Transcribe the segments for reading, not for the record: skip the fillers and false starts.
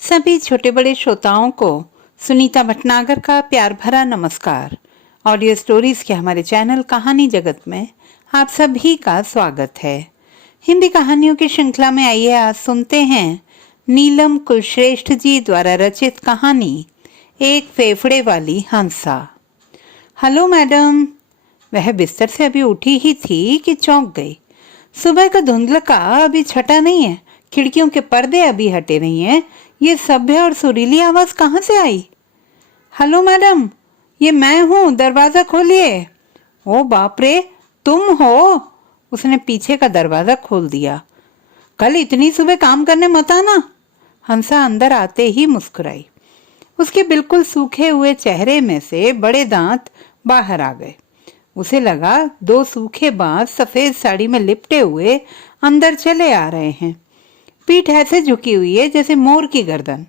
सभी छोटे बड़े श्रोताओं को सुनीता भटनागर का प्यार भरा नमस्कार। ऑडियो स्टोरीज के हमारे चैनल कहानी जगत में आप सभी का स्वागत है। हिंदी कहानियों की श्रृंखला में आइए आज सुनते हैं नीलम कुलश्रेष्ठ जी द्वारा रचित कहानी एक फेफड़े वाली हंसा। Hello madam. वह बिस्तर से अभी उठी ही थी कि चौंक गई। सुबह का धुंधलका अभी छटा नहीं है, खिड़कियों के पर्दे अभी हटे नहीं हैं। ये सभ्य और सुरीली आवाज कहाँ से आई? हेलो मैडम, ये मैं हूँ, दरवाजा खोलिए। ओ बाप रे, तुम हो? उसने पीछे का दरवाजा खोल दिया। कल इतनी सुबह काम करने मत आना। हंसा अंदर आते ही मुस्कुराई। उसके बिल्कुल सूखे हुए चेहरे में से बड़े दांत बाहर आ गए। उसे लगा दो सूखे बांस सफेद साड़ी में लिपटे हुए अंदर चले आ रहे हैं। पीठ ऐसे झुकी हुई है जैसे मोर की गर्दन।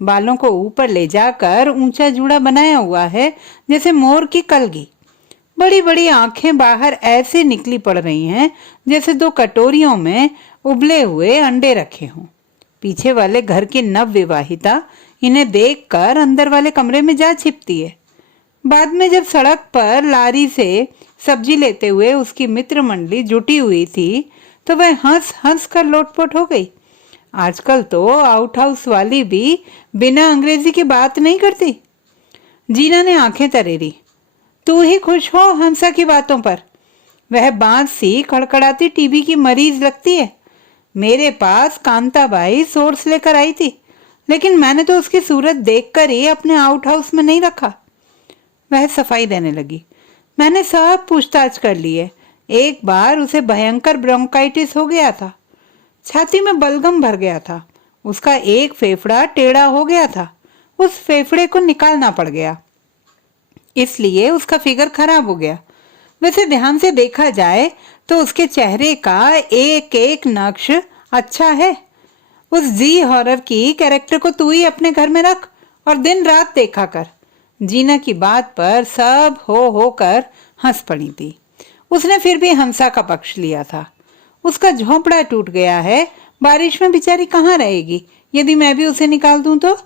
बालों को ऊपर ले जाकर ऊंचा जूड़ा बनाया हुआ है जैसे मोर की कलगी। बड़ी बड़ी आंखें बाहर ऐसे निकली पड़ रही हैं जैसे दो कटोरियों में उबले हुए अंडे रखे हों। पीछे वाले घर की नव विवाहिता इन्हें देखकर अंदर वाले कमरे में जा छिपती है। बाद में जब सड़क पर लारी से सब्जी लेते हुए उसकी मित्र मंडली जुटी हुई थी तो वह हंस हंस कर लोटपोट हो गई। आजकल तो आउट हाउस वाली भी बिना अंग्रेजी की बात नहीं करती। जीना ने आंखें तरेरी। तू ही खुश हो हंसा की बातों पर। वह बांस सी खड़खड़ाती टीबी की मरीज लगती है। मेरे पास कांताबाई सोर्स लेकर आई थी, लेकिन मैंने तो उसकी सूरत देखकर ही अपने आउट हाउस में नहीं रखा। वह सफाई देने लगी। मैंने सब पूछताछ कर ली है। एक बार उसे भयंकर ब्रोंकाइटिस हो गया था। छाती में बलगम भर गया था। उसका एक फेफड़ा टेढ़ा हो गया था। उस फेफड़े को निकालना पड़ गया, इसलिए उसका फिगर खराब हो गया। वैसे ध्यान से देखा जाए तो उसके चेहरे का एक एक नक्श अच्छा है। उस जी हॉरर की कैरेक्टर को तू ही अपने घर में रख और दिन रात देखा कर। जीना की बात पर सब हो कर हंस पड़ी थी। उसने फिर भी हंसा का पक्ष लिया था। उसका झोंपड़ा टूट गया है, बारिश में बेचारी कहाँ रहेगी यदि मैं भी उसे निकाल दूं तो?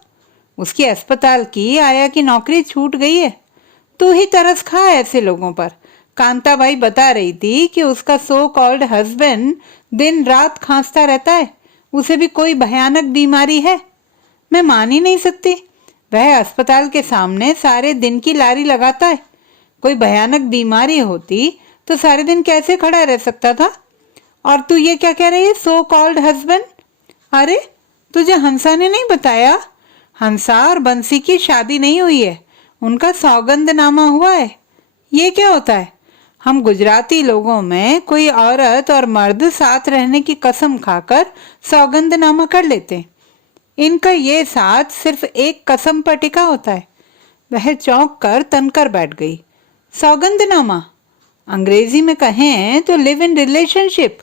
उसकी अस्पताल की आया की नौकरी छूट गई है। तू ही तरस खा ऐसे लोगों पर। कांताबाई बता रही थी कि उसका सो कॉल्ड हस्बैंड दिन रात खांसता रहता है। उसे भी कोई भयानक बीमारी है। मैं मान ही नहीं सकती। वह अस्पताल के सामने सारे दिन की लारी लगाता है। कोई भयानक बीमारी होती तो सारे दिन कैसे खड़ा रह सकता था? और तू ये क्या कह रही है, सो कॉल्ड हस्बैंड? अरे तुझे हंसा ने नहीं बताया? हंसा और बंसी की शादी नहीं हुई है, उनका सौगंधनामा हुआ है। ये क्या होता है? हम गुजराती लोगों में कोई औरत और मर्द साथ रहने की कसम खाकर सौगंधनामा कर लेते। इनका ये साथ सिर्फ एक कसम पर टिका होता है। वह चौंक कर तनकर बैठ गई। सौगंधनामा? अंग्रेजी में कहें तो लिव इन रिलेशनशिप,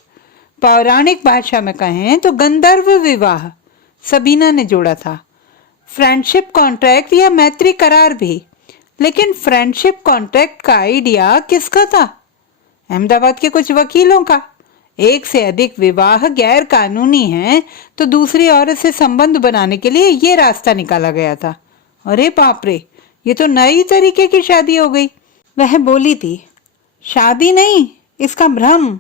पौराणिक भाषा में कहें तो गंधर्व विवाह, सबीना ने जोड़ा था। फ्रेंडशिप कॉन्ट्रैक्ट या मैत्री करार भी। लेकिन फ्रेंडशिप कॉन्ट्रैक्ट का आइडिया किसका था? अहमदाबाद के कुछ वकीलों का। एक से अधिक विवाह गैर कानूनी हैं तो दूसरी औरत से संबंध बनाने के लिए ये रास्ता निकाला गया था। अरे बाप रे, ये तो नई तरीके की शादी हो गई। वह बोली थी। शादी नहीं, इसका भ्रम।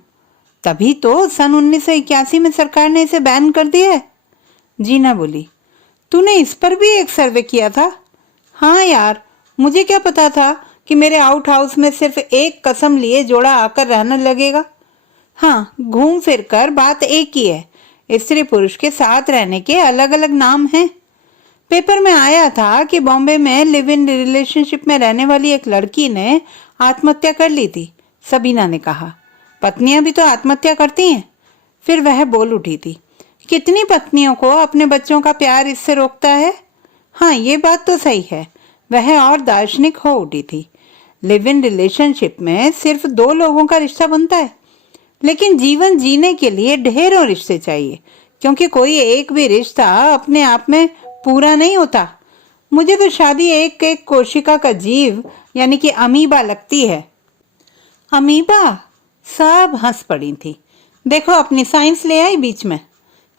तभी तो सन 1981 में सरकार ने इसे बैन कर दिया है। जीना बोली। तूने इस पर भी एक सर्वे किया था? हाँ यार, मुझे क्या पता था कि मेरे आउट हाउस में सिर्फ एक कसम लिए जोड़ा आकर रहने लगेगा। हाँ, घूम फिर कर बात एक ही है। स्त्री पुरुष के साथ रहने के अलग अलग नाम हैं। पेपर में आया था कि बॉम्बे में लिव इन रिलेशनशिप में रहने वाली एक लड़की ने आत्महत्या कर ली थी। सबीना ने कहा। पत्नियां भी तो आत्महत्या करती हैं। फिर वह बोल उठी थी। कितनी पत्नियों को अपने बच्चों का प्यार इससे रोकता है? हाँ, ये बात तो सही है। वह और दार्शनिक हो उठी थी। लिव इन रिलेशनशिप में सिर्फ दो लोगों का रिश्ता बनता है, लेकिन जीवन जीने के लिए ढेरों रिश्ते चाहिए, क्योंकि कोई एक भी रिश्ता अपने आप में पूरा नहीं होता। मुझे तो शादी एक एक कोशिका का जीव यानी कि अमीबा लगती है। अमीबा? सब हंस पड़ी थी। देखो अपनी साइंस ले आई बीच में।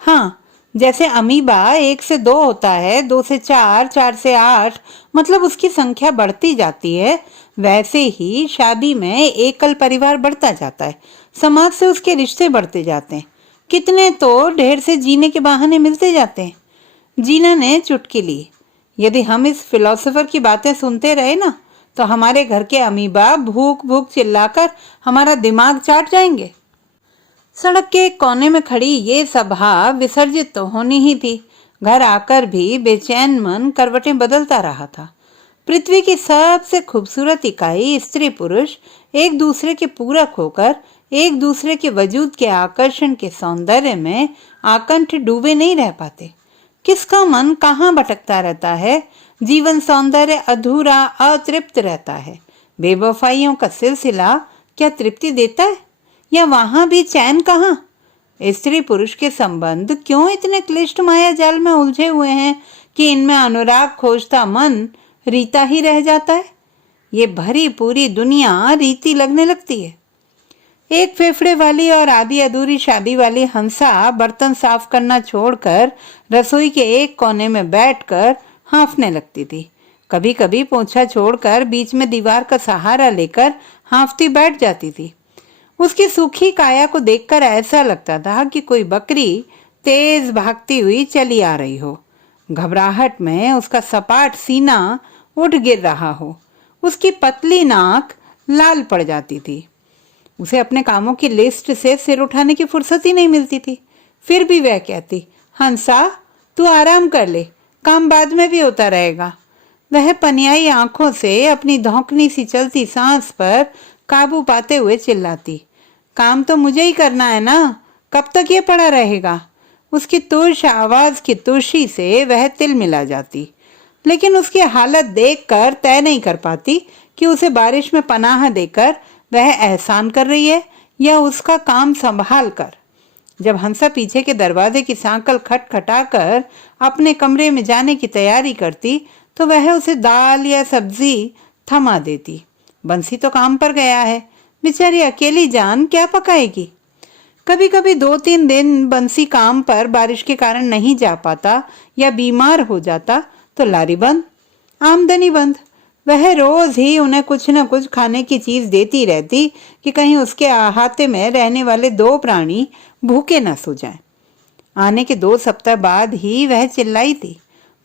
हाँ, जैसे अमीबा 1 से 2 होता है, 2 से 4, 4 से 8, मतलब उसकी संख्या बढ़ती जाती है, वैसे ही शादी में एकल परिवार बढ़ता जाता है, समाज से उसके रिश्ते बढ़ते जाते हैं। कितने तो ढेर से जीने के बहाने मिलते जाते हैं। जीना ने चुटकी ली। यदि हम इस फिलोसोफर की बातें सुनते रहे ना, तो हमारे घर के अमीबा भूख भूख चिल्लाकर हमारा दिमाग चाट जाएंगे। सड़क के एक कोने में खड़ी ये सभा विसर्जित तो होनी ही थी। घर आकर भी बेचैन मन करवटें बदलता रहा था। पृथ्वी की सबसे खूबसूरत इकाई स्त्री पुरुष एक दूसरे के पूरक होकर एक दूसरे के वजूद के आकर्षण के सौंदर्य में आकंठ डूबे नहीं रह पाते। किसका मन कहाँ भटकता रहता है। जीवन सौंदर्य अधूरा अतृप्त रहता है। बेवफाइयों का सिलसिला क्या तृप्ति देता है, या वहां भी चैन कहाँ। स्त्री पुरुष के संबंध क्यों इतने क्लिष्ट माया जाल में उलझे हुए हैं कि इनमें अनुराग खोजता मन रीता ही रह जाता है। ये भरी पूरी दुनिया रीति लगने लगती है। एक फेफड़े वाली और आधी अधूरी शादी वाली हंसा बर्तन साफ करना छोड़कर रसोई के एक कोने में बैठकर हाँफने लगती थी। कभी कभी पोंछा छोड़कर बीच में दीवार का सहारा लेकर हाँफती बैठ जाती थी। उसकी सूखी काया को देखकर ऐसा लगता था कि कोई बकरी तेज भागती हुई चली आ रही हो। घबराहट में उसका सपाट सीना उठ गिर रहा हो। उसकी पतली नाक लाल पड़ जाती थी। उसे अपने कामों की लिस्ट से सिर उठाने की फुर्सत ही नहीं मिलती थी। फिर भी वह कहती, हंसा तू आराम कर ले, काम बाद में भी होता रहेगा। वह पनियाई आंखों से अपनी धौंकनी सी चलती सांस पर काबू पाते हुए चिल्लाती, काम तो मुझे ही करना है ना, कब तक ये पड़ा रहेगा। उसकी तुर्श आवाज की तुर्शी से वह तिल मिला जाती, लेकिन उसकी हालत देखकर तय नहीं कर पाती कि उसे बारिश में पनाह देकर वह एहसान कर रही है या उसका काम संभाल कर। जब हंसा पीछे के दरवाजे की सांकल खटखटाकर अपने कमरे में जाने की तैयारी करती, तो वह उसे दाल या सब्जी थमा देती। बंसी तो काम पर गया है, बेचारी अकेली जान क्या पकाएगी। कभी कभी 2-3 दिन बंसी काम पर बारिश के कारण नहीं जा पाता या बीमार हो जाता, तो लारी बंद, आमदनी बंद। वह रोज ही उन्हें कुछ न कुछ खाने की चीज देती रहती कि कहीं उसके अहाते में रहने वाले 2 प्राणी भूखे न सो जाएं। आने के 2 सप्ताह बाद ही वह चिल्लाई थी,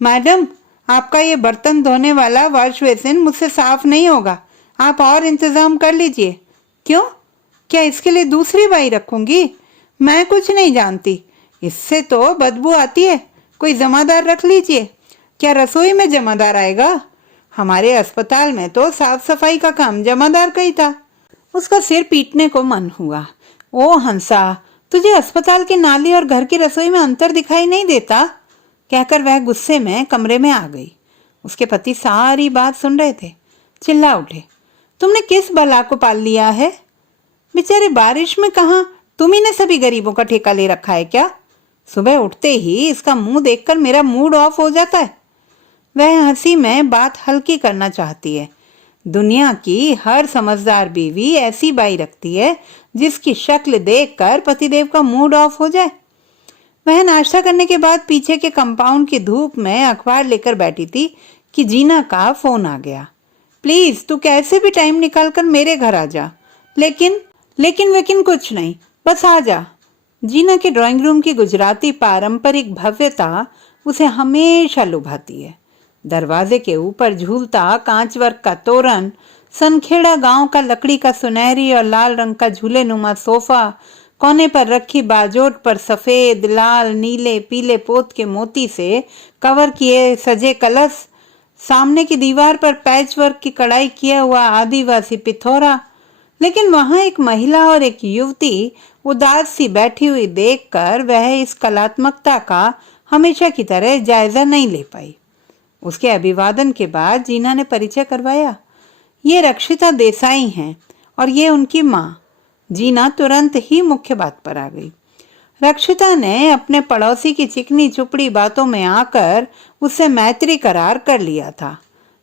मैडम आपका ये बर्तन धोने वाला वॉश बेसिन मुझसे साफ नहीं होगा, आप और इंतजाम कर लीजिए। क्यों, क्या इसके लिए दूसरी बाई रखूंगी? मैं कुछ नहीं जानती, इससे तो बदबू आती है, कोई जमादार रख लीजिए। क्या रसोई में जमादार आएगा? हमारे अस्पताल में तो साफ सफाई का काम जमादार का ही था। उसका सिर पीटने को मन हुआ। ओ हंसा, तुझे अस्पताल की नाली और घर की रसोई में अंतर दिखाई नहीं देता? कहकर वह गुस्से में कमरे में आ गई। उसके पति सारी बात सुन रहे थे। चिल्ला उठे, तुमने किस बला को पाल लिया है? बेचारे बारिश में कहाँ, तुम ही ने सभी गरीबों का ठेका ले रखा है क्या? सुबह उठते ही इसका मुंह देखकर मेरा मूड ऑफ हो जाता है। वह हंसी में बात हल्की करना चाहती है। दुनिया की हर समझदार बीवी ऐसी बाई रखती है जिसकी शक्ल देखकर पतिदेव का मूड ऑफ हो जाए। वह नाश्ता करने के बाद पीछे के कंपाउंड की धूप में अखबार लेकर बैठी थी कि जीना का फोन आ गया। प्लीज तू कैसे भी टाइम निकाल कर मेरे घर आ जा। लेकिन कुछ नहीं, बस आ जा। जीना के ड्राइंग रूम की गुजराती पारंपरिक भव्यता उसे हमेशा लुभाती है। दरवाजे के ऊपर झूलता कांचवर्क का तोरण, सनखेड़ा गांव का लकड़ी का सुनहरी और लाल रंग का झूले नुमा सोफा, कोने पर रखी बाजोट पर सफेद लाल नीले पीले पोत के मोती से कवर किए सजे कलश, सामने की दीवार पर पैचवर्क की कढ़ाई किया हुआ आदिवासी पिथौरा। लेकिन वहां एक महिला और एक युवती उदास सी बैठी हुई देखकर वह इस कलात्मकता का हमेशा की तरह जायजा नहीं ले पाई। उसके अभिवादन के बाद जीना ने परिचय करवाया, ये रक्षिता देसाई हैं और ये उनकी माँ। जीना तुरंत ही मुख्य बात पर आ गई। रक्षिता ने अपने पड़ोसी की चिकनी चुपड़ी बातों में आकर उससे मैत्री करार कर लिया था।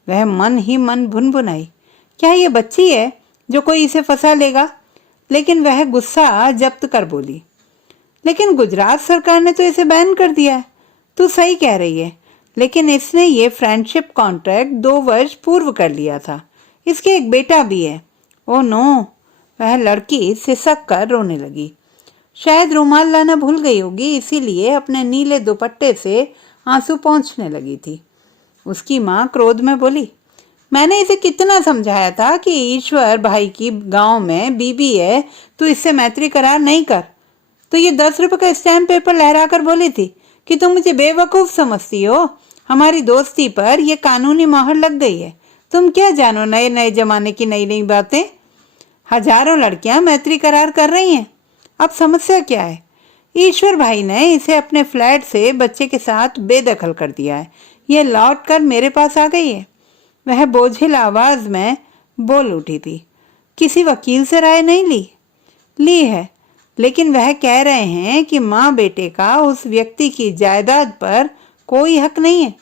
वह मन ही मन भुनभुनाई, क्या ये बच्ची है जो कोई इसे फंसा लेगा? लेकिन वह गुस्सा जब्त कर बोली, लेकिन गुजरात सरकार ने तो इसे बैन कर दिया है। तू सही कह रही है, लेकिन इसने ये फ्रेंडशिप कॉन्ट्रैक्ट 2 वर्ष पूर्व कर लिया था। इसके एक बेटा भी है। ओ नो, वह लड़की सिसक कर रोने लगी। शायद रुमाल लाना भूल गई होगी, इसीलिए अपने नीले दुपट्टे से आंसू पोंछने लगी थी। उसकी माँ क्रोध में बोली, मैंने इसे कितना समझाया था कि ईश्वर भाई की गांव में बीबी है, तू इससे मैत्री करार नहीं कर। तो ये 10 रुपए का स्टैम्प पेपर लहरा कर बोली थी कि तुम मुझे बेवकूफ समझती हो। हमारी दोस्ती पर यह कानूनी मोहर लग गई है। तुम क्या जानो नए नए जमाने की नई नई बातें। हजारों लड़कियां मैत्री करार कर रही हैं। अब समस्या क्या है? ईश्वर भाई ने इसे अपने फ्लैट से बच्चे के साथ बेदखल कर दिया है। यह लौट कर मेरे पास आ गई है। वह बोझिल आवाज में बोल उठी थी। किसी वकील से राय नहीं ली है, लेकिन वह कह रहे हैं कि माँ बेटे का उस व्यक्ति की जायदाद पर कोई हक नहीं है।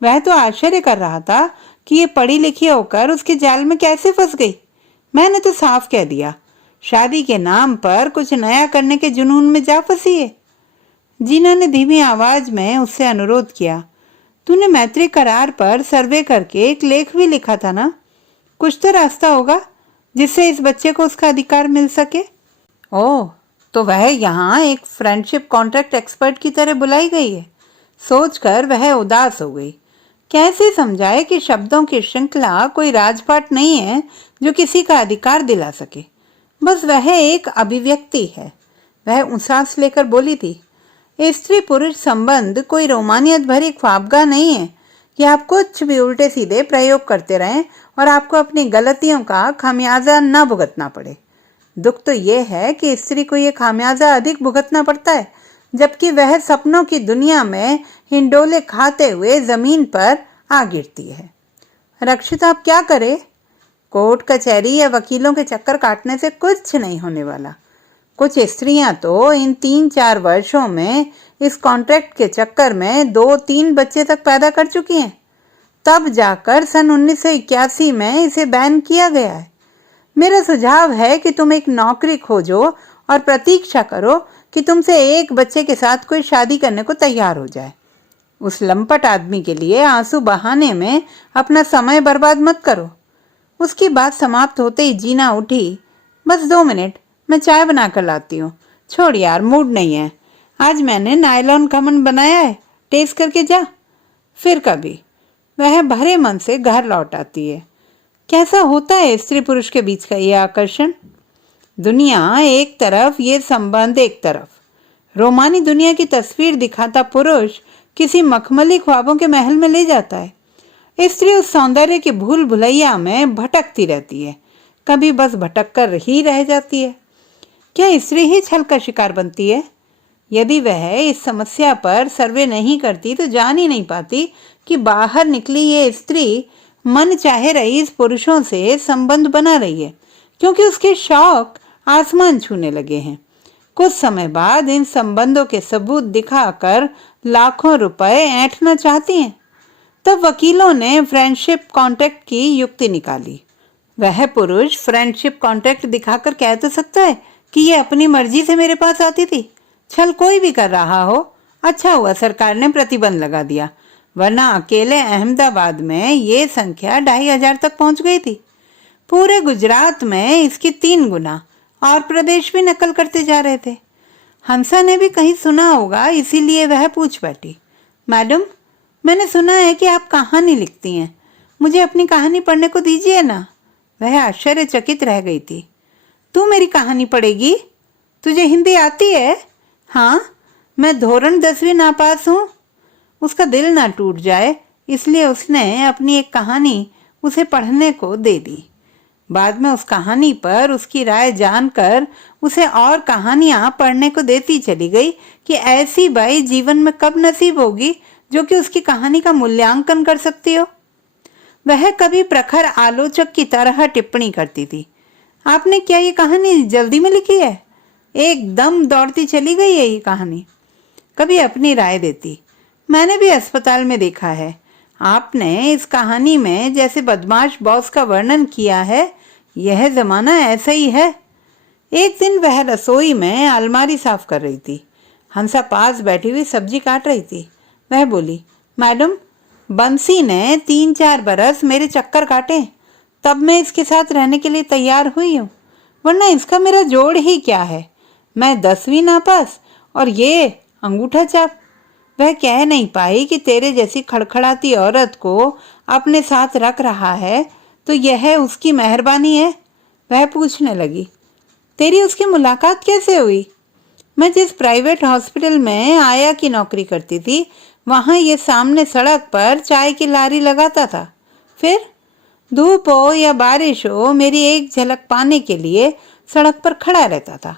वह तो आश्चर्य कर रहा था कि ये पढ़ी लिखी होकर उसके जाल में कैसे फंस गई। मैंने तो साफ कह दिया, शादी के नाम पर कुछ नया करने के जुनून में जा फंसी है। जीना ने धीमी आवाज में उससे अनुरोध किया, तूने मैत्री करार पर सर्वे करके एक लेख भी लिखा था ना? कुछ तो रास्ता होगा जिससे इस बच्चे को उसका अधिकार मिल सके। ओह, तो वह यहाँ एक फ्रेंडशिप कॉन्ट्रैक्ट एक्सपर्ट की तरह बुलाई गई है। सोचकर वह उदास हो गई। कैसे समझाए कि शब्दों की श्रृंखला कोई राजपाट नहीं है जो किसी का अधिकार दिला सके। बस वह एक अभिव्यक्ति है। वह उसास लेकर बोली थी, स्त्री पुरुष संबंध कोई रोमानियत भरी ख्वाबगाह नहीं है कि आप कुछ भी उल्टे सीधे प्रयोग करते रहें और आपको अपनी गलतियों का खामियाजा न भुगतना पड़े। दुख तो यह है कि स्त्री को यह खामियाजा अधिक भुगतना पड़ता है, जबकि वह सपनों की दुनिया में हिंडोले खाते हुए जमीन पर आ गिरती है। रक्षिता अब क्या करे? कोर्ट कचहरी या वकीलों के चक्कर काटने से कुछ नहीं होने वाला। कुछ स्त्रियां तो इन 3-4 वर्षों में इस कॉन्ट्रैक्ट के चक्कर में 2-3 बच्चे तक पैदा कर चुकी हैं। तब जाकर सन 1981 में इसे बैन किया गया है। मेरा सुझाव है कि तुम एक नौकरी खोजो और प्रतीक्षा करो कि तुमसे एक बच्चे के साथ कोई शादी करने को तैयार हो जाए। उस लंपट आदमी के लिए आंसू बहाने में अपना समय बर्बाद मत करो। उसकी बात समाप्त होते ही जीना उठी, बस 2 मिनट, मैं चाय बना कर लाती हूँ। छोड़ यार, मूड नहीं है। आज मैंने नायलॉन खमन बनाया है, टेस्ट करके जा। फिर कभी। वह भरे मन से घर लौट आती है। कैसा होता है स्त्री पुरुष के बीच का यह आकर्षण? दुनिया एक तरफ, ये संबंध एक तरफ। रोमानी दुनिया की तस्वीर दिखाता पुरुष किसी मखमली ख्वाबों के महल में ले जाता है। स्त्री उस सौंदर्य की भूल भुलैया में भटकती रहती है, कभी बस भटक कर ही रह जाती है। क्या स्त्री ही छल का शिकार बनती है? यदि वह इस समस्या पर सर्वे नहीं करती तो जान ही नहीं पाती कि बाहर निकली ये स्त्री मन चाहे रईस पुरुषों से संबंध बना रही है, क्योंकि उसके शौक आसमान छूने लगे हैं। कुछ समय बाद इन संबंधों के सबूत दिखाकर लाखों रुपए ऐंठना चाहती हैं। तब वकीलों ने फ्रेंडशिप कॉन्ट्रैक्ट की युक्ति निकाली। वह पुरुष फ्रेंडशिप कॉन्ट्रैक्ट दिखाकर कह तो सकता है कि ये अपनी मर्जी से मेरे पास आती थी। छल कोई भी कर रहा हो। अच्छा हुआ सरकार ने प्रतिबंध लगा दिया, वरना अकेले अहमदाबाद में ये संख्या 2500 तक पहुंच गई थी। पूरे गुजरात में इसकी 3 गुना, और प्रदेश भी नकल करते जा रहे थे। हंसा ने भी कहीं सुना होगा, इसीलिए वह पूछ बैठी, मैडम, मैंने सुना है कि आप कहानी लिखती हैं, मुझे अपनी कहानी पढ़ने को दीजिए ना। वह आश्चर्यचकित रह गई थी। तू मेरी कहानी पढ़ेगी? तुझे हिंदी आती है? हाँ, मैं धोरण 10वीं नापास हूँ। उसका दिल ना टूट जाए, इसलिए उसने अपनी एक कहानी उसे पढ़ने को दे दी। बाद में उस कहानी पर उसकी राय जानकर उसे और कहानियां पढ़ने को देती चली गई कि ऐसी बाई जीवन में कब नसीब होगी जो कि उसकी कहानी का मूल्यांकन कर सकती हो। वह कभी प्रखर आलोचक की तरह टिप्पणी करती थी, आपने क्या ये कहानी जल्दी में लिखी है? एकदम दौड़ती चली गई है ये कहानी। कभी अपनी राय देती, मैंने भी अस्पताल में देखा है, आपने इस कहानी में जैसे बदमाश बॉस का वर्णन किया है, यह जमाना ऐसा ही है। एक दिन वह रसोई में अलमारी साफ कर रही थी। हंसा पास बैठी हुई सब्जी काट रही थी। वह बोली, मैडम, बंसी ने 3-4 बरस मेरे चक्कर काटे, तब मैं इसके साथ रहने के लिए तैयार हुई हूँ, वरना इसका मेरा जोड़ ही क्या है। मैं 10वीं नापास और ये अंगूठा छाप। वह कह नहीं पाई कि तेरे जैसी खड़खड़ाती औरत को अपने साथ रख रहा है तो यह उसकी मेहरबानी है। वह पूछने लगी, तेरी उसकी मुलाकात कैसे हुई? मैं जिस प्राइवेट हॉस्पिटल में आया की नौकरी करती थी, वहाँ ये सामने सड़क पर चाय की लारी लगाता था। फिर धूप हो या बारिश हो, मेरी एक झलक पाने के लिए सड़क पर खड़ा रहता था।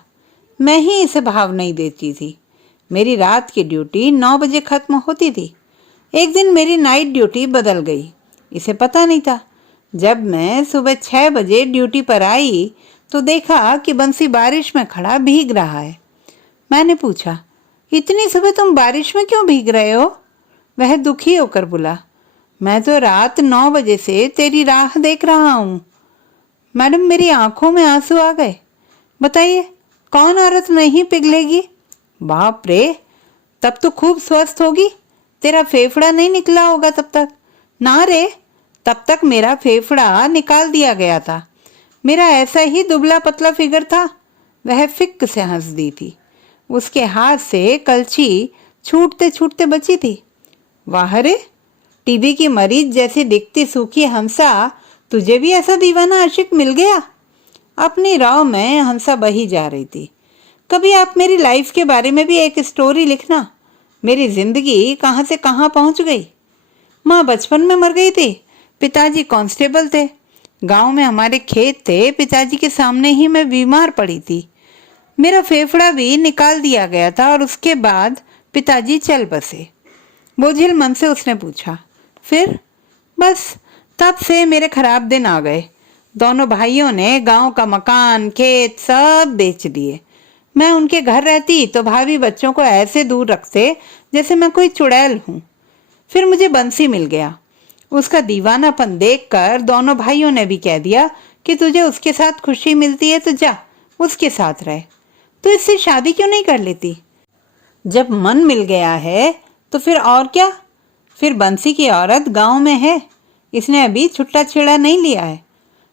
मैं ही इसे भाव नहीं देती थी। मेरी रात की ड्यूटी 9 बजे खत्म होती थी। एक दिन मेरी नाइट ड्यूटी बदल गई, इसे पता नहीं था। जब मैं सुबह 6 बजे ड्यूटी पर आई तो देखा कि बंसी बारिश में खड़ा भीग रहा है। मैंने पूछा, इतनी सुबह तुम बारिश में क्यों भीग रहे हो? वह दुखी होकर बोला, मैं तो रात 9 बजे से तेरी राह देख रहा हूँ। मैडम, मेरी आंखों में आंसू आ गए। बताइए, कौन औरत नहीं पिघलेगी? बाप रे, तब तो खूब स्वस्थ होगी। तेरा फेफड़ा नहीं निकला होगा तब तक। ना रे, तब तक मेरा फेफड़ा निकाल दिया गया था। मेरा ऐसा ही दुबला पतला फिगर था। वह फिक्क से हंस दी थी। उसके हाथ से कलछी छूटते छूटते बची थी। वाह रे, टीबी की मरीज जैसी दिखती सूखी हंसा, तुझे भी ऐसा दीवाना आशिक मिल गया? अपनी राह में हंसा बही जा रही थी। कभी आप मेरी लाइफ के बारे में भी एक स्टोरी लिखना। मेरी जिंदगी कहाँ से कहाँ पहुँच गई। माँ बचपन में मर गई थी। पिताजी कांस्टेबल थे। गांव में हमारे खेत थे। पिताजी के सामने ही मैं बीमार पड़ी थी। मेरा फेफड़ा भी निकाल दिया गया था और उसके बाद पिताजी चल बसे। बोझिल मन से उसने पूछा, फिर? बस तब से मेरे खराब दिन आ गए। दोनों भाइयों ने गांव का मकान, खेत सब बेच दिए। मैं उनके घर रहती तो भाभी बच्चों को ऐसे दूर रखते जैसे मैं कोई चुड़ैल हूँ। फिर मुझे बंसी मिल गया। उसका दीवानापन देखकर दोनों भाइयों ने भी कह दिया कि तुझे उसके साथ खुशी मिलती है तो जा, उसके साथ रह। तो इससे शादी क्यों नहीं कर लेती? जब मन मिल गया है तो फिर और क्या। फिर बंसी की औरत गांव में है, इसने अभी छुट्टा छेड़ा नहीं लिया है।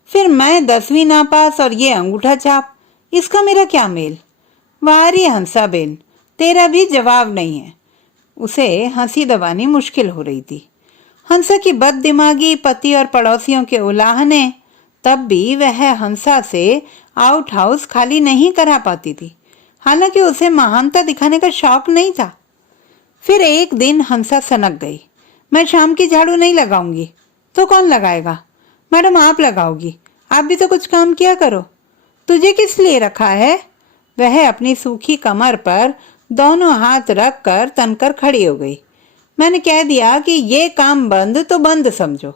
फिर मैं 10वीं नापास और ये अंगूठा छाप, इसका मेरा क्या मेल? वारी हंसा बेन, तेरा भी जवाब नहीं है। उसे हंसी दबानी मुश्किल हो रही थी। हंसा की बददिमागी, पति और पड़ोसियों के उलाहने, तब भी वह हंसा से आउट हाउस खाली नहीं करा पाती थी। हालांकि उसे महानता दिखाने का शौक नहीं था। फिर एक दिन हंसा सनक गई। मैं शाम की झाड़ू नहीं लगाऊंगी। तो कौन लगाएगा? मैडम, आप लगाओगी। आप भी तो कुछ काम किया करो। तुझे किस लिए रखा है? वह अपनी सूखी कमर पर दोनों हाथ रख कर तनकर खड़ी हो गई। मैंने कह दिया कि ये काम बंद तो बंद समझो।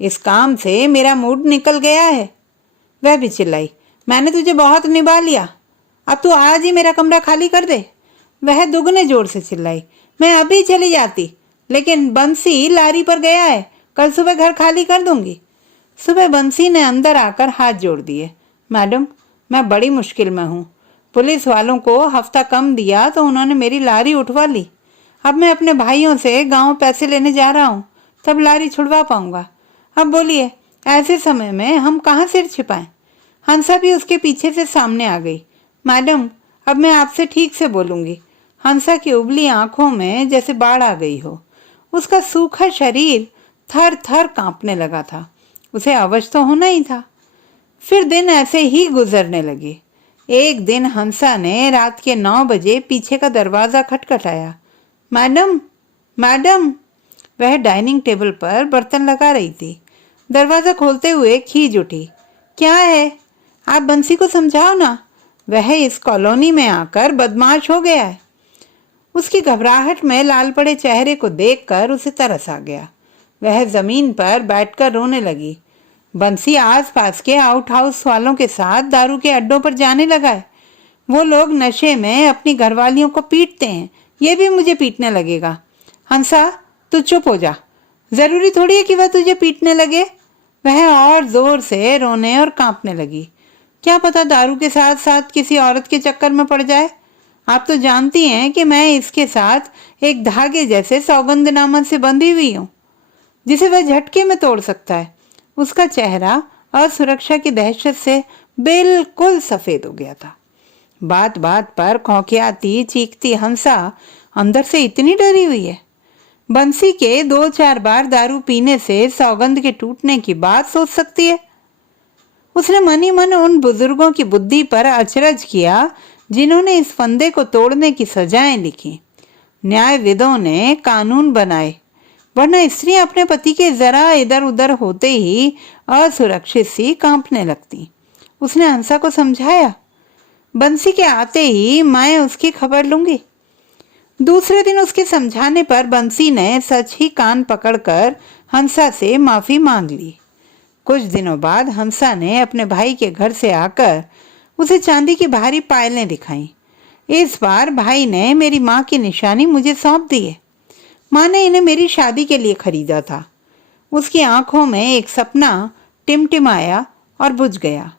इस काम से मेरा मूड निकल गया है। वह भी चिल्लाई, मैंने तुझे बहुत निभा लिया, अब तू आज ही मेरा कमरा खाली कर दे। वह दुगने जोर से चिल्लाई, मैं अभी चली जाती, लेकिन बंसी लारी पर गया है, कल सुबह घर खाली कर दूंगी। सुबह बंसी ने अंदर आकर हाथ जोड़ दिए। मैडम, मैं बड़ी मुश्किल में हूँ। पुलिस वालों को हफ्ता कम दिया तो उन्होंने मेरी लारी उठवा ली। अब मैं अपने भाइयों से गांव पैसे लेने जा रहा हूँ, तब लारी छुड़वा पाऊंगा। अब बोलिए, ऐसे समय में हम कहाँ सिर छिपाएं? हंसा भी उसके पीछे से सामने आ गई। मैडम, अब मैं आपसे ठीक से बोलूंगी। हंसा की उबली आंखों में जैसे बाढ़ आ गई हो। उसका सूखा शरीर थर थर कांपने लगा था। उसे अवश तो होना ही था। फिर दिन ऐसे ही गुजरने लगे। एक दिन हंसा ने रात के 9 बजे पीछे का दरवाजा खटखटाया। Madam, madam. वह डाइनिंग टेबल पर बर्तन लगा रही थी। दरवाजा खोलते हुए खींच उठी। क्या है? आप बंसी को समझाओ ना, वह इस कॉलोनी में आकर बदमाश हो गया है। उसकी घबराहट में लाल पड़े चेहरे को देखकर उसे तरस आ गया। वह जमीन पर बैठकर रोने लगी। बंसी आसपास के आउट हाउस वालों के साथ दारू के अड्डों पर जाने लगा है। वो लोग नशे में अपनी घरवालियों को पीटते हैं, ये भी मुझे पीटने लगेगा। हंसा, तू चुप हो जा। जरूरी थोड़ी है कि वह तुझे पीटने लगे। वह और जोर से रोने और कांपने लगी। क्या पता दारू के साथ साथ किसी औरत के चक्कर में पड़ जाए। आप तो जानती हैं कि मैं इसके साथ एक धागे जैसे सौगंधनामा से बंधी हुई हूँ, जिसे वह झटके में तोड़ सकता है। उसका चेहरा असुरक्षा की दहशत से बिल्कुल सफेद हो गया था। बात बात पर खौखियाती चीखती हंसा अंदर से इतनी डरी हुई है। बंसी के 2-4 बार दारू पीने से सौगंध के टूटने की बात सोच सकती है। उसने मन ही मन उन बुजुर्गों की बुद्धि पर अचरज किया जिन्होंने इस फंदे को तोड़ने की सजाएं लिखी। न्यायविदों ने कानून बनाए, वरना स्त्री अपने पति के जरा इधर उधर होते ही असुरक्षित सी कांपने लगती। उसने हंसा को समझाया, बंसी के आते ही मैं उसकी खबर लूंगी। दूसरे दिन उसके समझाने पर बंसी ने सच ही कान पकड़कर हंसा से माफी मांग ली। कुछ दिनों बाद हंसा ने अपने भाई के घर से आकर उसे चांदी की भारी पायलें दिखाईं। इस बार भाई ने मेरी माँ की निशानी मुझे सौंप दी है। माँ ने इन्हें मेरी शादी के लिए खरीदा था। उसकी आंखों में एक सपना टिमटिमाया और बुझ गया।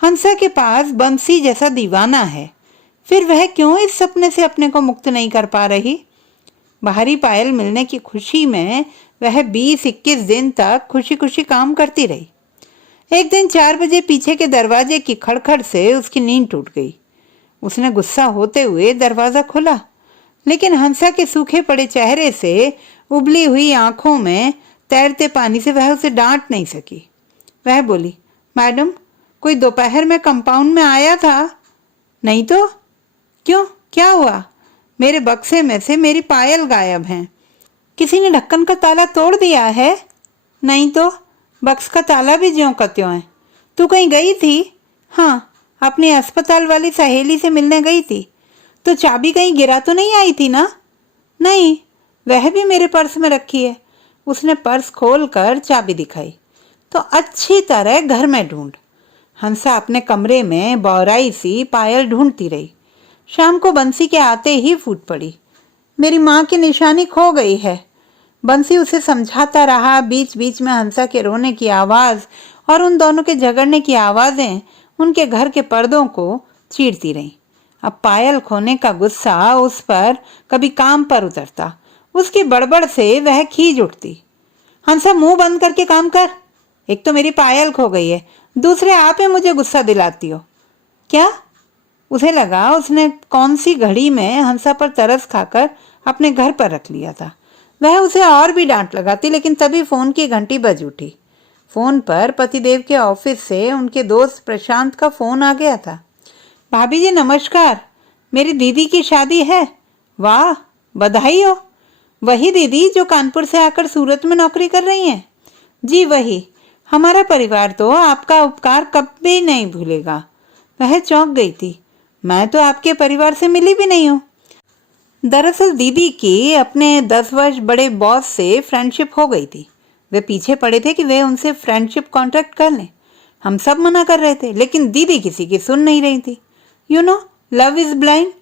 हंसा के पास बंसी जैसा दीवाना है, फिर वह क्यों इस सपने से अपने को मुक्त नहीं कर पा रही? बाहरी पायल मिलने की खुशी में वह 20-21 दिन तक खुशी खुशी काम करती रही। एक दिन 4 बजे पीछे के दरवाजे की खड़खड़ से उसकी नींद टूट गई। उसने गुस्सा होते हुए दरवाजा खोला, लेकिन हंसा के सूखे पड़े चेहरे से उबली हुई आंखों में तैरते पानी से वह उसे डांट नहीं सकी। वह बोली, मैडम, कोई दोपहर में कंपाउंड में आया था? नहीं तो। क्यों, क्या हुआ? मेरे बक्से में से मेरी पायल गायब है। किसी ने ढक्कन का ताला तोड़ दिया है? नहीं तो, बक्स का ताला भी ज्यों का त्यों है। तू कहीं गई थी? हाँ, अपनी अस्पताल वाली सहेली से मिलने गई थी। तो चाबी कहीं गिरा तो नहीं आई थी ना? नहीं, वह भी मेरे पर्स में रखी है। उसने पर्स खोलकर चाबी दिखाई। तो अच्छी तरह घर में ढूंढ। हंसा अपने कमरे में बौराई सी पायल ढूंढती रही। शाम को बंसी के आते ही फूट पड़ी, मेरी माँ की निशानी खो गई है। बंसी उसे समझाता रहा। बीच बीच में हंसा के रोने की आवाज और उन दोनों के झगड़ने की आवाजें उनके घर के पर्दों को चीरती रहीं। अब पायल खोने का गुस्सा उस पर कभी काम पर उतरता। उसकी बड़बड़ से वह खींच उठती। हंसा, मुंह बंद करके काम कर। एक तो मेरी पायल खो गई है, दूसरे आप ही मुझे गुस्सा दिलाती हो। क्या? उसे लगा उसने कौन सी घड़ी में हंसा पर तरस खाकर अपने घर पर रख लिया था। वह उसे और भी डांट लगाती, लेकिन तभी फोन की घंटी बज उठी। फोन पर पतिदेव के ऑफिस से उनके दोस्त प्रशांत का फोन आ गया था। भाभी जी नमस्कार, मेरी दीदी की शादी है। वाह, बधाई हो। वही दीदी जो कानपुर से आकर सूरत में नौकरी कर रही हैं? जी वही। हमारा परिवार तो आपका उपकार कभी नहीं भूलेगा। वह चौंक गई थी। मैं तो आपके परिवार से मिली भी नहीं हूँ। दरअसल दीदी की अपने 10 वर्ष बड़े बॉस से फ्रेंडशिप हो गई थी। वे पीछे पड़े थे कि वे उनसे फ्रेंडशिप कॉन्ट्रैक्ट कर लें। हम सब मना कर रहे थे, लेकिन दीदी किसी की सुन नहीं रही थी। You know, love is blind.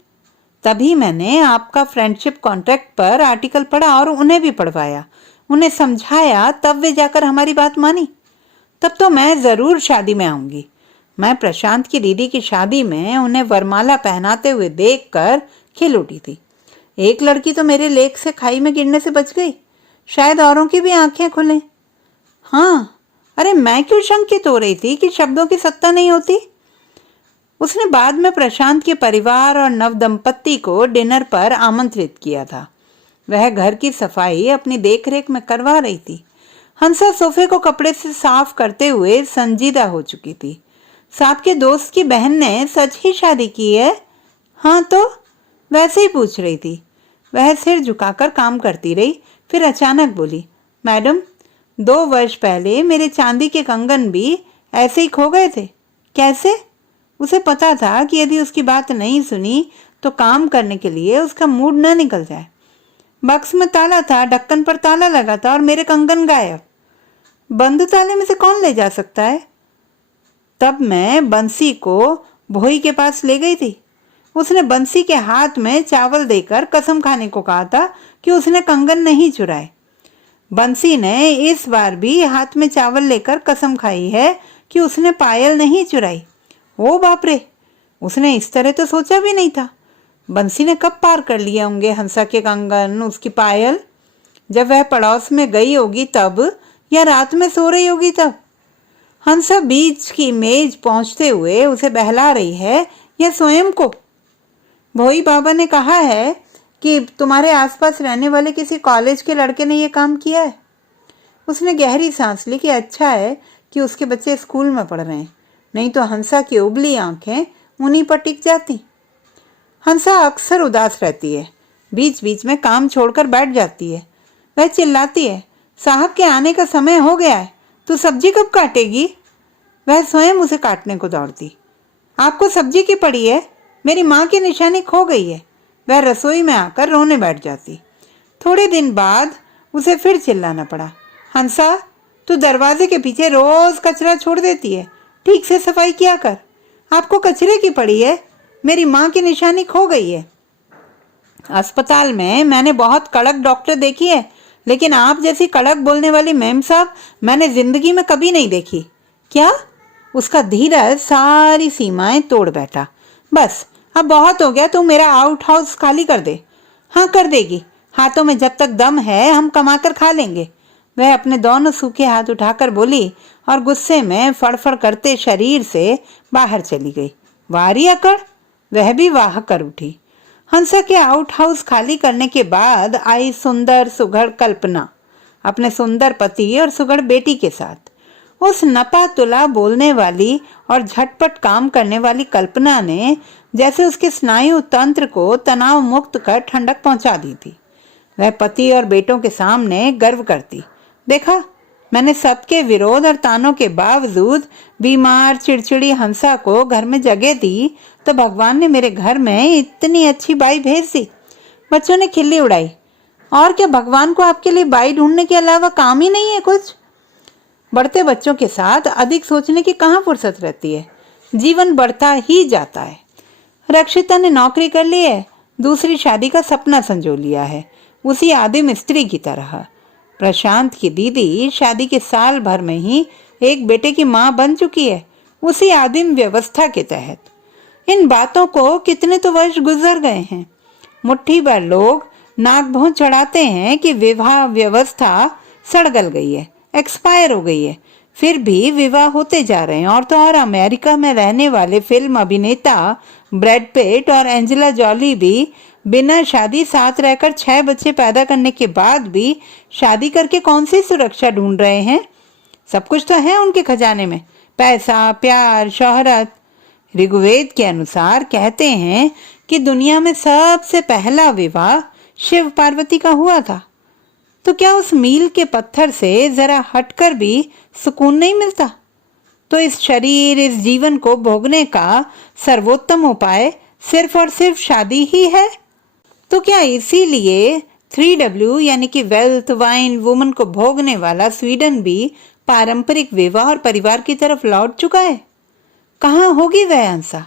तभी मैंने आपका फ्रेंडशिप कॉन्ट्रैक्ट पर आर्टिकल पढ़ा और उन्हें भी पढ़वाया, उन्हें समझाया, तब वे जाकर हमारी बात मानी। तब तो मैं जरूर शादी में आऊंगी। मैं प्रशांत की दीदी की शादी में उन्हें वरमाला पहनाते हुए देखकर खिल उठी थी। एक लड़की तो मेरे लेक से खाई में गिरने से बच गई। शायद औरों की भी आंखें खुलें। हाँ, अरे मैं क्यों शंकित हो रही थी कि शब्दों की सत्ता नहीं होती। उसने बाद में प्रशांत के परिवार और नवदंपति को डिनर पर आमंत्रित किया था। वह घर की सफाई अपनी देखरेख में करवा रही थी। हंसा सोफे को कपड़े से साफ करते हुए संजीदा हो चुकी थी। साहब के दोस्त की बहन ने सच ही शादी की है? हाँ तो, वैसे ही पूछ रही थी। वह सिर झुकाकर काम करती रही, फिर अचानक बोली, मैडम, 2 वर्ष पहले मेरे चांदी के कंगन भी ऐसे ही खो गए थे। कैसे? उसे पता था कि यदि उसकी बात नहीं सुनी तो काम करने के लिए उसका मूड न निकल जाए। बक्स में ताला था, ढक्कन पर ताला लगा था और मेरे कंगन गायब। बंद ताले में से कौन ले जा सकता है? तब मैं बंसी को भोई के पास ले गई थी। उसने बंसी के हाथ में चावल देकर कसम खाने को कहा था कि उसने कंगन नहीं चुराए। बंसी ने इस बार भी हाथ में चावल लेकर कसम खाई है कि उसने पायल नहीं चुराई। ओ बाप रे, उसने इस तरह तो सोचा भी नहीं था। बंसी ने कब पार कर लिए होंगे हंसा के कंगन, उसकी पायल? जब वह पड़ोस में गई होगी तब, या रात में सो रही होगी तब? हंसा बीच की मेज पहुंचते हुए उसे बहला रही है या स्वयं को? भोई बाबा ने कहा है कि तुम्हारे आसपास रहने वाले किसी कॉलेज के लड़के ने यह काम किया है। उसने गहरी सांस ली कि अच्छा है कि उसके बच्चे स्कूल में पढ़ रहे हैं, नहीं तो हंसा की उबली आंखें उन्हीं पर टिक जाती। हंसा अक्सर उदास रहती है, बीच बीच में काम छोड़कर बैठ जाती है। वह चिल्लाती है, साहब के आने का समय हो गया है, तू सब्जी कब काटेगी? वह स्वयं उसे काटने को दौड़ती। आपको सब्जी की पड़ी है, मेरी माँ की निशानी खो गई है। वह रसोई में आकर रोने बैठ जाती। थोड़े दिन बाद उसे फिर चिल्लाना पड़ा, हंसा तू दरवाजे के पीछे रोज कचरा छोड़ देती है, ठीक से सफाई किया कर। आपको कचरे की पड़ी है, मेरी माँ की निशानी खो गई है। अस्पताल में मैंने बहुत कड़क डॉक्टर देखी है, लेकिन आप जैसी कड़क बोलने वाली मैम साहब मैंने जिंदगी में कभी नहीं देखी। क्या? उसका धीरज सारी सीमाएं तोड़ बैठा। बस अब बहुत हो गया, तू मेरा आउट हाउस खाली कर दे। हाँ कर देगी, हाथों में जब तक दम है हम कमाकर खा लेंगे। वह अपने दोनों सूखे हाथ उठाकर बोली और गुस्से में फड़फड़ करते शरीर से बाहर चली गई। वारी अकड़, वह भी वाह कर उठी। हंसा के आउट हाउस खाली करने के बाद आई सुंदर सुघड़ कल्पना अपने सुंदर पति और सुघड़ बेटी के साथ। उस नपा तुला बोलने वाली और झटपट काम करने वाली कल्पना ने जैसे उसके स्नायु तंत्र को तनाव मुक्त कर ठंडक पहुंचा दी थी। वह पति और बेटों के सामने गर्व करती, देखा मैंने सबके विरोध और तानों के बावजूद बीमार चिड़चिड़ी हंसा को घर में जगह दी तो भगवान ने मेरे घर में इतनी अच्छी बाई भेज दी। बच्चों ने खिल्ली उड़ाई, और क्या भगवान को आपके लिए बाई ढूंढने के अलावा काम ही नहीं है कुछ? बढ़ते बच्चों के साथ अधिक सोचने की कहाँ फुर्सत रहती है, जीवन बढ़ता ही जाता है। रक्षिता ने नौकरी कर ली है, दूसरी शादी का सपना संजो लिया है, उसी आदिम स्त्री की तरह। प्रशांत की दीदी शादी के साल भर में ही एक बेटे की माँ बन चुकी है, उसी आदिम व्यवस्था के तहत। इन बातों को कितने तो वर्ष गुजर गए हैं। मुट्ठी भर लोग नाक भौं चढ़ाते हैं कि विवाह व्यवस्था सड़गल गई है, एक्सपायर हो गई है, फिर भी विवाह होते जा रहे हैं। और तो और अमेरिका में रहने वाले फिल्म अभिनेता ब्रैड पिट और एंजेला जॉली भी बिना शादी साथ रहकर 6 बच्चे पैदा करने के बाद भी शादी करके कौन सी सुरक्षा ढूंढ रहे हैं? सब कुछ तो है उनके खजाने में, पैसा, प्यार, शोहरत। ऋग्वेद के अनुसार कहते हैं कि दुनिया में सबसे पहला विवाह शिव पार्वती का हुआ था। तो क्या उस मील के पत्थर से जरा हटकर भी सुकून नहीं मिलता? तो इस शरीर, इस जीवन को भोगने का सर्वोत्तम उपाय सिर्फ और सिर्फ शादी ही है? तो क्या इसीलिए 3W यानी कि वेल्थ, वाइन, वुमन को भोगने वाला स्वीडन भी पारंपरिक विवाह और परिवार की तरफ लौट चुका है? कहाँ होगी वह हंसा?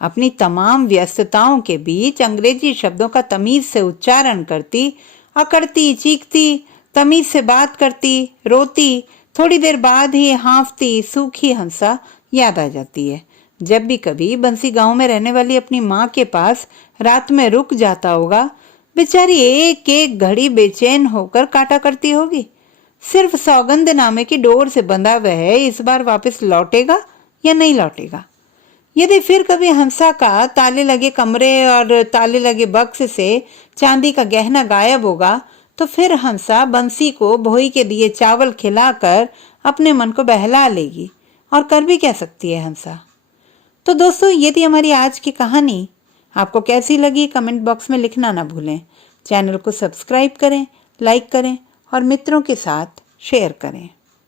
अपनी तमाम व्यस्तताओं के बीच अंग्रेजी शब्दों का तमीज से उच्चारण करती, अकड़ती, चीखती, तमीज से बात करती, रोती, थोड़ी देर बाद ही हाँफती सूखी हंसा याद आ जाती है। जब भी कभी बंसी गांव में रहने वाली अपनी माँ के पास रात में रुक जाता होगा, बेचारी एक एक घड़ी बेचैन होकर काटा करती होगी। सिर्फ सौगंध नामे की डोर से बंधा वह इस बार वापस लौटेगा या नहीं लौटेगा। यदि फिर कभी हंसा का ताले लगे कमरे और ताले लगे बक्स से चांदी का गहना गायब होगा, तो फिर हंसा बंसी को भोई के दिए चावल खिलाकर अपने मन को बहला लेगी। और कर भी क्या सकती है हंसा। तो दोस्तों, ये थी हमारी आज की कहानी। आपको कैसी लगी कमेंट बॉक्स में लिखना ना भूलें। चैनल को सब्सक्राइब करें, लाइक करें और मित्रों के साथ शेयर करें।